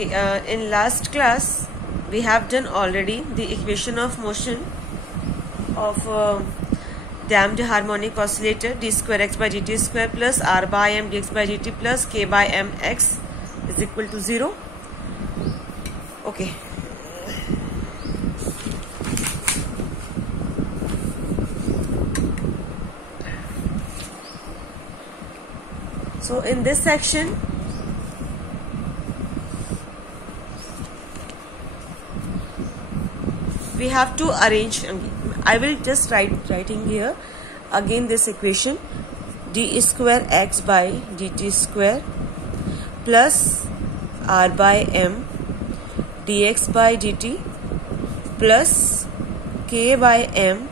Okay, in last class we have done already the equation of motion of damped harmonic oscillator d square x by dt square plus r by m dx by dt plus k by m x is equal to 0. Okay. So in this section we have to arrange. I will just writing here again this equation d square x by dt square plus r by m dx by dt plus k by m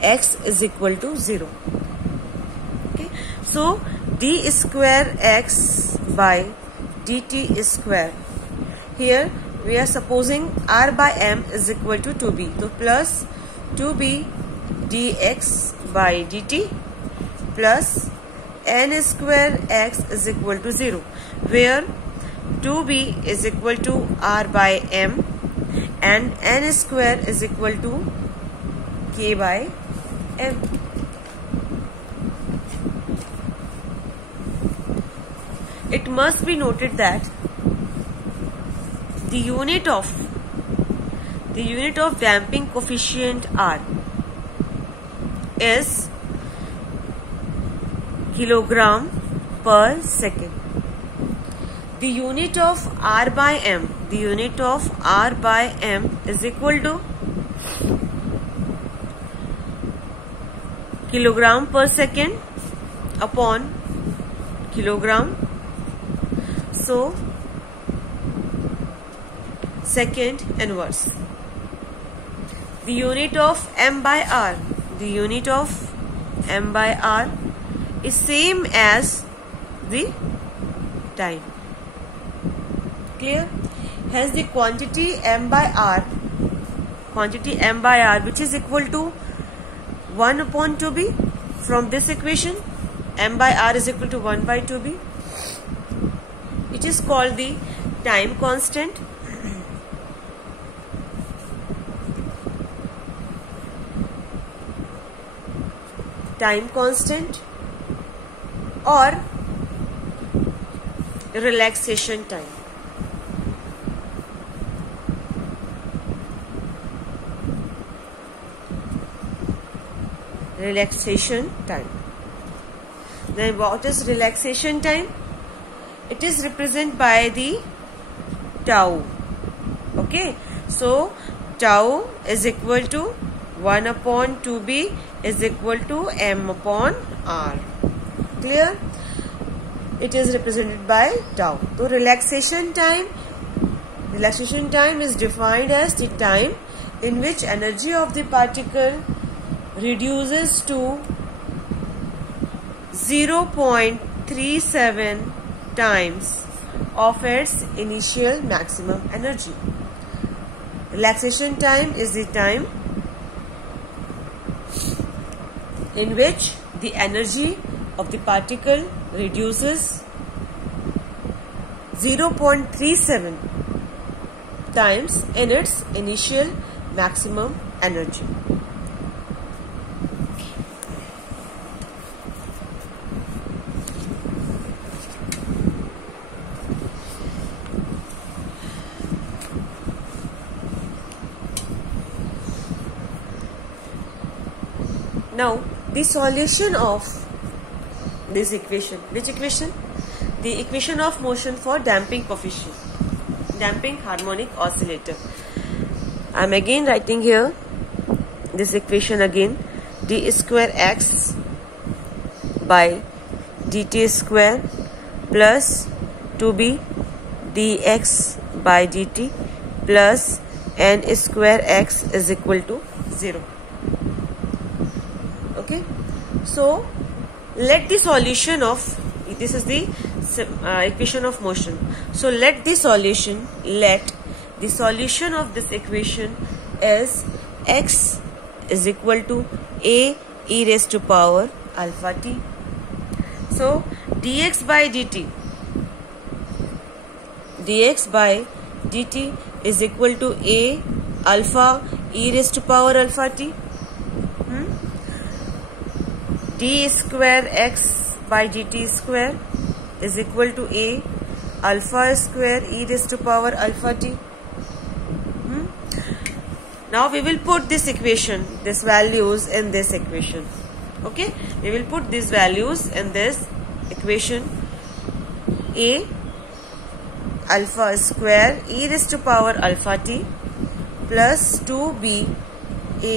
x is equal to 0. Okay, so d square x by dt square, here we are supposing r by m is equal to 2b, so plus 2b dx by dt plus n square x is equal to 0, where 2b is equal to r by m and n square is equal to k by m. It must be noted that the unit of damping coefficient R is kilogram per second. The unit of R by M, is equal to kilogram per second upon kilogram. So second inverse. The unit of M by R, is same as the time. Clear? Hence the quantity M by R, which is equal to 1 upon 2b, from this equation M by R is equal to 1 by 2b. It is called the time constant. Time constant or relaxation time. Relaxation time. Then what is relaxation time? It is represented by the tau. Okay, so tau is equal to 1 upon 2b is equal to m upon r. Clear? It is represented by tau. So relaxation time is defined as the time in which energy of the particle reduces to 0.37 times of its initial maximum energy. Relaxation time is the time in which the energy of the particle reduces 0.37 times in its initial maximum energy. Now, the solution of this equation, which equation? The equation of motion for damping coefficient, damping harmonic oscillator. I am again writing here this equation again, d square x by dt square plus 2b dx by dt plus n square x is equal to 0. Okay, so let the solution of this is the equation of motion. So let the solution of this equation is x is equal to a e raised to power alpha t. So dx by dt dx by dt is equal to a alpha e raised to power alpha t. D square x by dt square is equal to a alpha square e raised to power alpha t. Now we will put this equation, these values in this equation. Okay, we will put these values in this equation. A alpha square e raised to power alpha t plus 2b a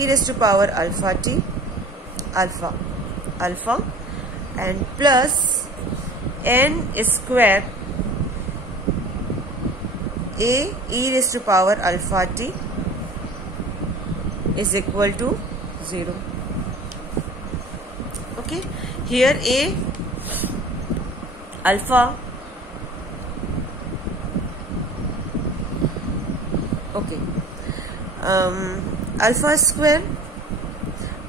e raised to power alpha t alpha and plus n square a e raised to power alpha t is equal to 0. Okay, here a alpha alpha square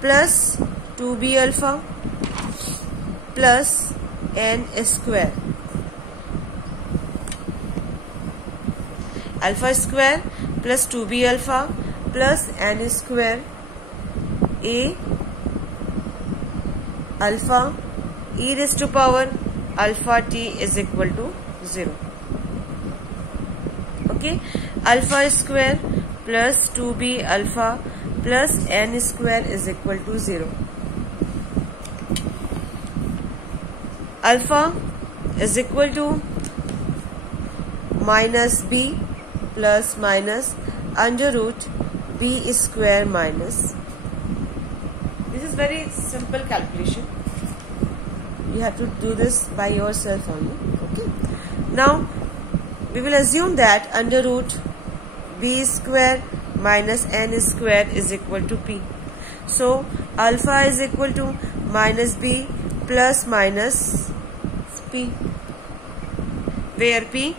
plus 2b alpha plus n square alpha square plus 2b alpha plus n square a alpha e raised to power alpha t is equal to 0. Okay, alpha square plus 2b alpha plus n square is equal to 0. Alpha is equal to minus b plus minus under root b square minus. This is very simple calculation. You have to do this by yourself only. Okay. Now we will assume that under root b square minus n square is equal to p. So alpha is equal to minus b plus minus p, where p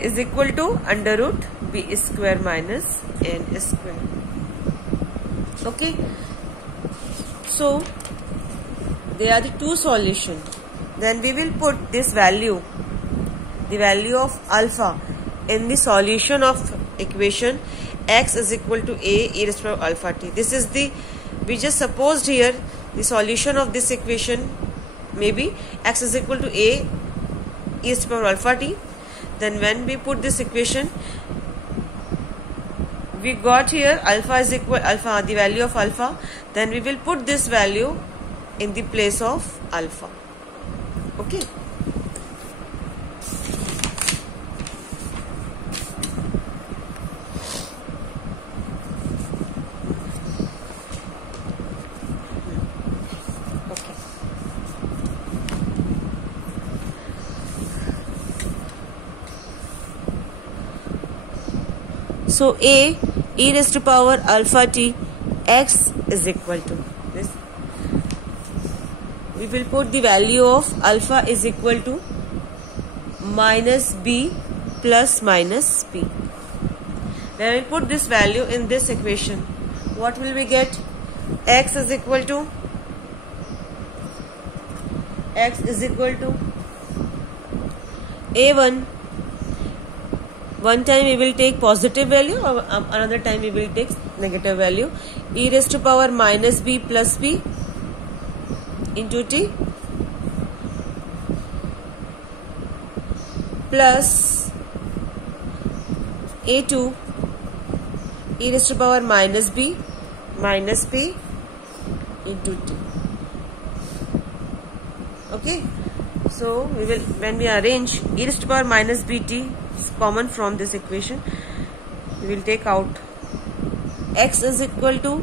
is equal to under root b square minus n square. Okay, so they are the two solutions. Then we will put this value, the value of alpha, in the solution of equation x is equal to a e raised to power alpha t. This is the, we just supposed here the solution of this equation may be x is equal to a e raised to power alpha t. Then when we put this equation, we got here alpha is equal alpha, the value of alpha. Then we will put this value in the place of alpha. Okay. So a e raised to power alpha t x is equal to this. We will put the value of alpha is equal to minus b plus minus p. Then we put this value in this equation. What will we get? X is equal to a1. One time we will take positive value, or another time we will take negative value. E raised to power minus b plus p into t plus a2 e raised to power minus b minus p into t. Okay, so we will, when we arrange e raised to power minus bt is common from this equation, we will take out x is equal to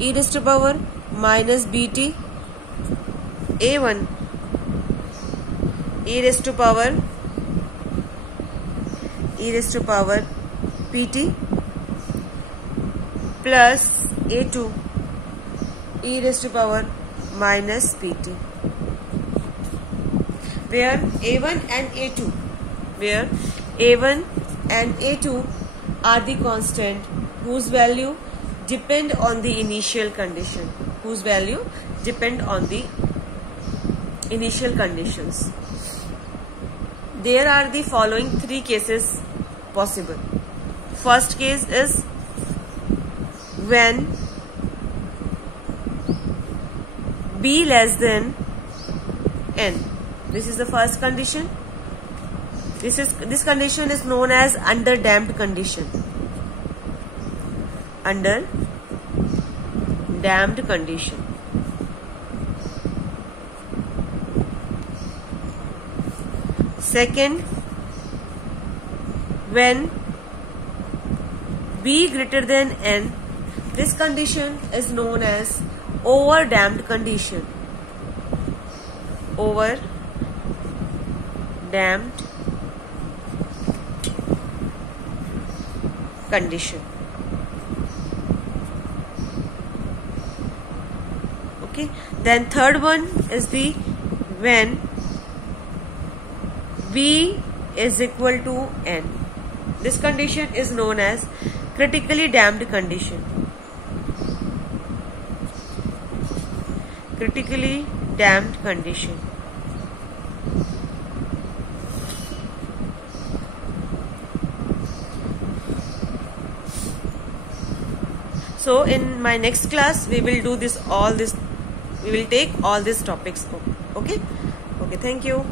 e raised to power minus bt a1 e raised to power pt plus a2 e raised to power minus pt, where a1 and a2 are the constant whose value depend on the initial condition, there are the following three cases possible. First case is when b less than n. This is the first condition. This condition is known as underdamped condition. Underdamped condition. Second, when b greater than n, this condition is known as overdamped condition. Overdamped condition. Okay. Then third one is the when b is equal to n. This condition is known as critically damped condition. Critically damped condition. So in my next class we will do we will take all these topics. Okay, thank you.